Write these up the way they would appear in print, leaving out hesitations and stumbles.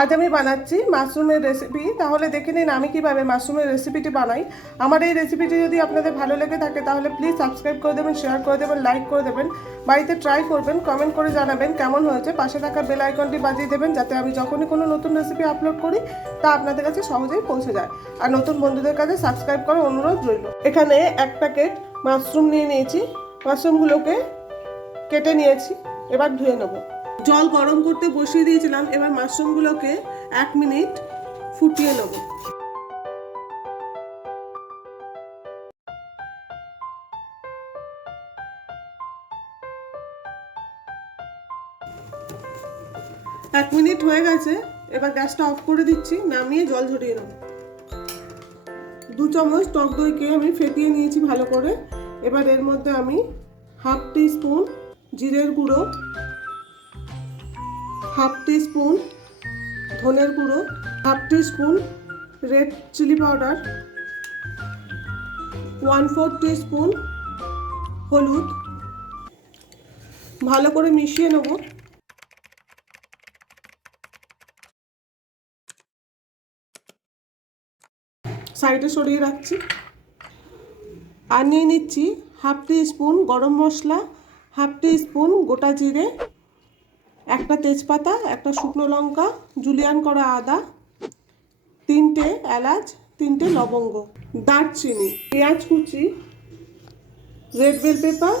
আজ আমি বানাচ্ছি মাশরুমের রেসিপি। তাহলে দেখে নিন আমি কীভাবে মাশরুমের রেসিপিটি বানাই। আমার এই রেসিপিটি যদি আপনাদের ভালো লেগে থাকে তাহলে প্লিজ সাবস্ক্রাইব করে দেবেন, শেয়ার করে দেবেন, লাইক করে দেবেন, বাড়িতে ট্রাই করবেন, কমেন্ট করে জানাবেন কেমন হয়েছে। পাশে থাকা বেল আইকনটি বাজিয়ে দেবেন যাতে আমি যখনই কোনো নতুন রেসিপি আপলোড করি তা আপনাদের কাছে সহজেই পৌঁছে যায়। আর নতুন বন্ধুদের কাছে সাবস্ক্রাইব করার অনুরোধ রইল। এখানে এক প্যাকেট মাশরুম নিয়ে নিয়েছি। মাশরুমগুলোকে কেটে নিয়েছি, এবার ধুয়ে নেব। জল গরম করতে বসিয়ে দিয়েছিলাম, এবার মাশরুমগুলোকে 1 মিনিট ফুটিয়ে নেব। এক মিনিট হয়ে গেছে, এবার গ্যাসটা অফ করে দিচ্ছি, নামিয়ে জল ঝরিয়ে নেব। 2 চামচ টক দইকে আমি ফেটিয়ে নিয়েছি ভালো করে। এবার এর মধ্যে আমি 1/2 টিস্পুন জিরের গুঁড়ো, 1/2 টিস্পুন ধনের গুঁড়ো, 1/2 teaspoon red chilli powder, 1/4 teaspoon হলুদ ভালো করে মিশিয়ে নেব। সাইডে সরিয়ে রাখছি। আর নিয়ে নিচ্ছি 1/2 টিস্পুন গরম মশলা, 1/2 টিস্পুন গোটা জিরে, একটা তেজপাতা, একটা শুকনো লঙ্কা, জুলিয়ান করা আদা, 3টে এলাচ, 3টে লবঙ্গ, দারচিনি, পেঁয়াজ কুচি, red bell pepper,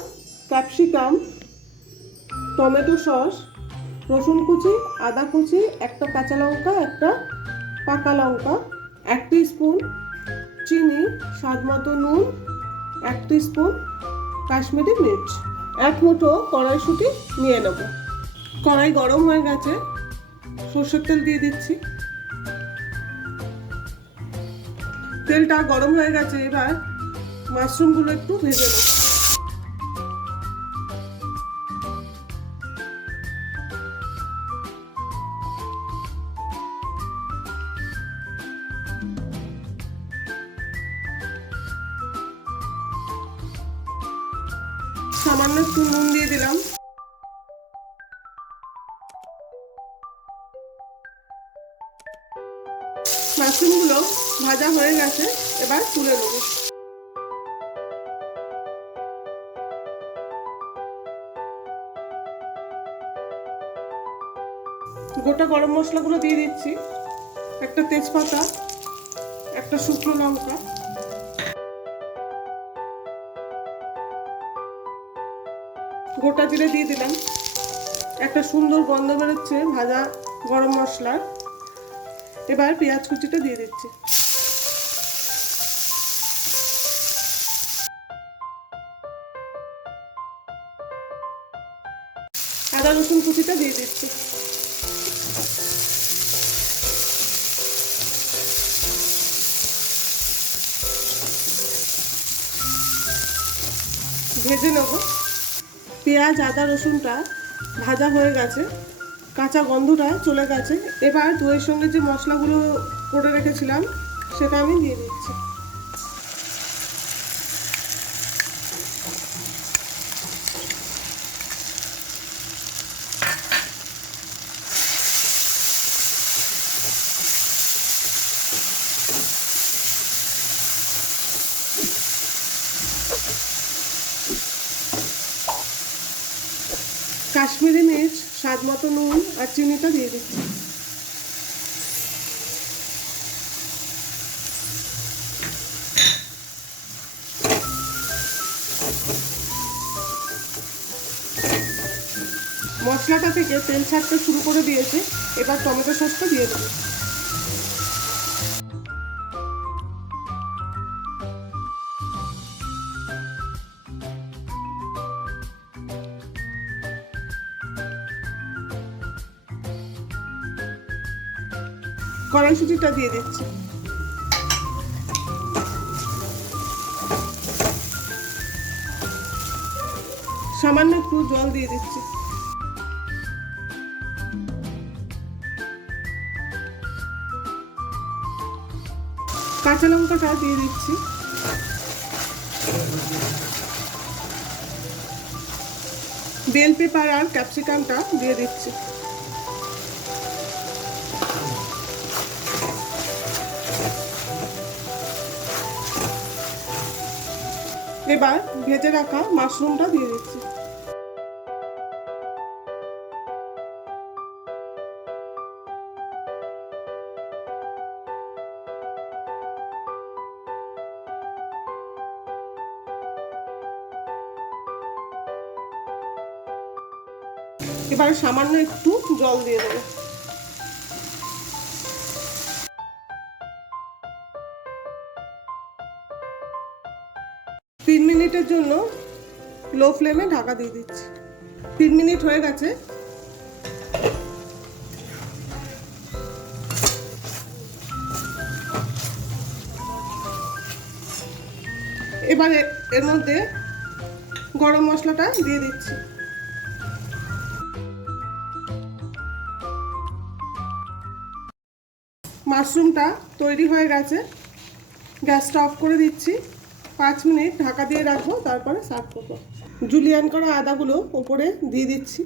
capsicum, tomato sauce, রসুন কুচি, আদা কুচি, একটা কাঁচা লঙ্কা, একটা পাকা লঙ্কা, 1 টিস্পুন চিনি, স্বাদ মতো নুন, 1 টিস্পুন কাশ্মীরি মির্চ, 1 মুঠো কড়াইশুঁটি নিয়ে নেব। কড়াই গরম হয়ে গেছে, সরষের তেল দিয়ে দিচ্ছি। তেলটা গরম হয়ে গেছে, এবার মাশরুমগুলো একটু ভেজে নেব। সামান্য একটু নুন দিয়ে দিলাম। মাশরুমগুলো ভাজা হয়ে গেছে, এবার তুলে নেব। গোটা গরম মশলাগুলো দিয়ে দিচ্ছি, একটা তেজপাতা, একটা শুকনো লঙ্কা, গোটা জিরে দিয়ে দিলাম। একটা সুন্দর গন্ধ বেরোচ্ছে ভাজা গরম মশলার। এবার পেঁয়াজ কুচিটা দিয়ে দিচ্ছি। আদা রসুন কুচিটা দিয়ে দিচ্ছি। ভেজে নেব। পেঁয়াজ আদা রসুনটা ভাজা হয়ে গেছে, কাঁচা গন্ধটা চলে গেছে। এবার দইয়ের সঙ্গে যে মশলাগুলো করে রেখেছিলাম সেটা আমি দিয়ে দিচ্ছি। কাশ্মীরি মির্চ, স্বাদ মতো নুন আর চিনিটা দিয়ে দিচ্ছি। মশলাটা থেকে তেল ছাড়তে শুরু করে দিয়েছে, এবার টমেটো সসটা দিয়ে দেবো। কড়াইশুঁটিটা দিয়ে দিচ্ছি। সামান্য একটু জল দিয়ে দিচ্ছি। কাঁচা লঙ্কাটা দিয়ে দিচ্ছি। বেল পেপার আর ক্যাপসিকামটা দিয়ে দিচ্ছি। এবার ভেজে রাখা মাশরুমটা দিয়ে দিচ্ছি। এবারে সামান্য একটু জল দিয়ে দেবো। তিন মিনিটের জন্য লো ফ্লেমে ঢাকা দিয়ে দিচ্ছি। 3 মিনিট হয়ে গেছে। এবারে এর মধ্যে গরম মশলাটা দিয়ে দিচ্ছি। মাশরুমটা তৈরি হয়ে গেছে। গ্যাসটা অফ করে দিচ্ছি। 5 মিনিট ঢাকা দিয়ে রাখবো, তারপরে সার্ভ করবো। জুলিয়ান করা আদাগুলো ওপরে দিয়ে দিচ্ছি।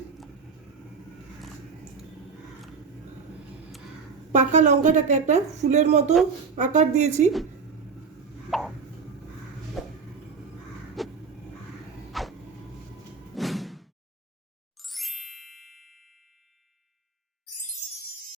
পাকা লঙ্কাটাকে একটা ফুলের মতো আকার দিয়েছি।